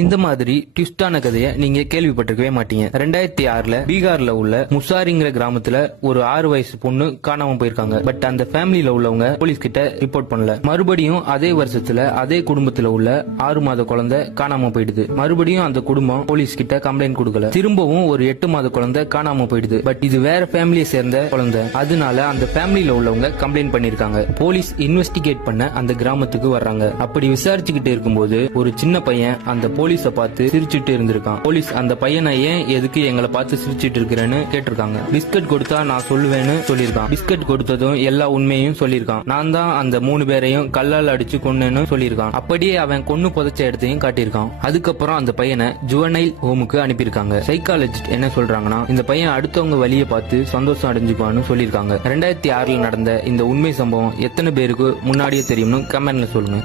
இந்த மாதிரி ட்விஸ்டான கதையை நீங்க கேள்விப்பட்டிருக்கவே மாட்டீங்க. 2006ல பீகார்ல உள்ள முசாரிங்கிற கிராமத்துல ஒரு 6 வயசு பொண்ணு காணாம போயிருக்காங்க. பட் அந்த ஃபேமிலியில உள்ளவங்க போலீஸ் கிட்ட ரிப்போர்ட் பண்ணல. மறுபடியும் அதே வருஷத்துல அதே குடும்பத்துல உள்ள 6 மாத குழந்தை காணாம போயிடுது. மறுபடியும் அந்த குடும்பம் போலீஸ் கிட்ட கம்ப்ளைண்ட் கொடுக்கல. திரும்பவும் ஒரு 8 மாத குழந்தை காணாம போயிடுது. பட் இது வேற ஃபேமிலியை சேர்ந்த குழந்தை. அதனால அந்த ஃபேமிலியில உள்ளவங்க கம்ப்ளைண்ட் பண்ணிருக்காங்க. போலீஸ் இன்வெஸ்டிகேட் பண்ண அந்த கிராமத்துக்கு வர்றாங்க. அப்படி விசாரிச்சுக்கிட்டு இருக்கும்போது ஒரு சின்ன பையன் அந்த போலீஸ பார்த்து சிரிச்சுட்டு இருந்திருக்கான். போலீஸ் அந்த பையனை ஏன் எதுக்கு எங்களை பார்த்து சிரிச்சிட்டு இருக்கிறேன்னு கேட்டிருக்காங்க. பிஸ்கட் கொடுத்தா நான் சொல்லுவேன்னு சொல்லியிருக்கான். பிஸ்கட் கொடுத்ததும் எல்லா உண்மையும் சொல்லியிருக்கான். நான் தான் அந்த 3 பேரையும் கல்லால் அடிச்சு கொன்னேன்னு சொல்லியிருக்கான். அப்படியே அவன் கொன்னு புதைச்ச இடத்தையும் காட்டியிருக்கான். அதுக்கப்புறம் அந்த பையனை ஜுவனைல் ஹோமுக்கு அனுப்பியிருக்காங்க. சைக்காலஜிஸ்ட் என்ன சொல்றாங்கன்னா, இந்த பையன் அடுத்தவங்க வழியை பார்த்து சந்தோஷம் அடைஞ்சுப்பான்னு சொல்லியிருக்காங்க. 2006ல் நடந்த இந்த உண்மை சம்பவம் எத்தனை பேருக்கு முன்னாடியே தெரியும்னு கமெண்ட்ல சொல்லுங்க.